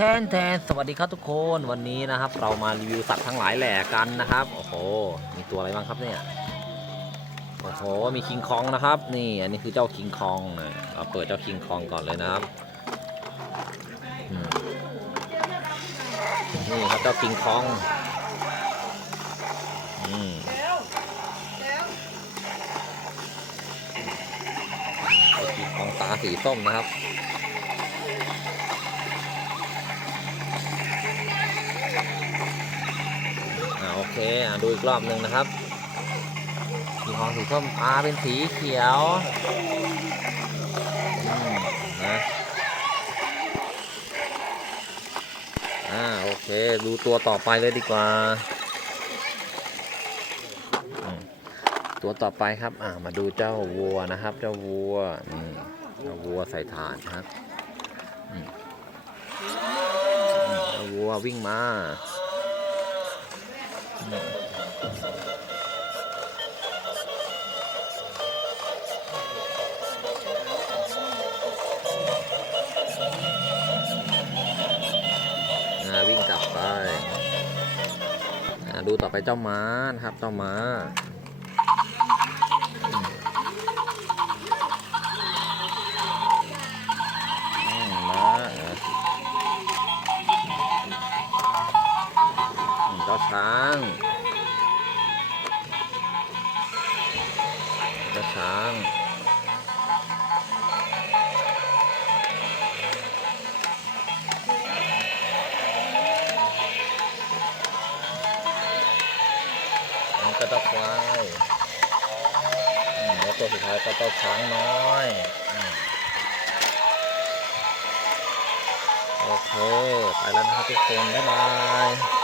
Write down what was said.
ทนแทนสวัสดีครับทุกคนวันนี้นะครับ เรามารีวิวสัตว์ทั้งหลายแหล่กันนะครับ โอ้โห มีตัวอะไรบ้างครับเนี่ย โอ้โห มีคิงคองนะครับ นี่ อันนี้คือเจ้าคิงคองนะเราเปิดเจ้าคิงคองก่อนเลยนะครับ นี่ครับเจ้าคิงคองอืมเจ้าคิงคองตาสีส้มนะครับ อ่าโอเคดูอีกรอบหนึ่งนะครับสีทองสีส้มตาเป็นสีเขียวอืมนะอ่าโอเค ดูตัวต่อไปเลยดีกว่า ตัวต่อไปครับ อ่ามาดูเจ้าวัวนะครับ เจ้าวัวนี่เจ้าวัวใส่ถ่านครับเจ้าวัววิ่งมา วิ่งกลับไปดูต่อไปเจ้าม้านะครับ เจ้าม้า อืมเจ้าช้างเจ้าช้างก็เจ้าควายอืมแล้วตัวสุดท้ายก็เจ้าช้างน้อยอโอเค ไปแล้วนะครับทุกคน บ๊ายบาย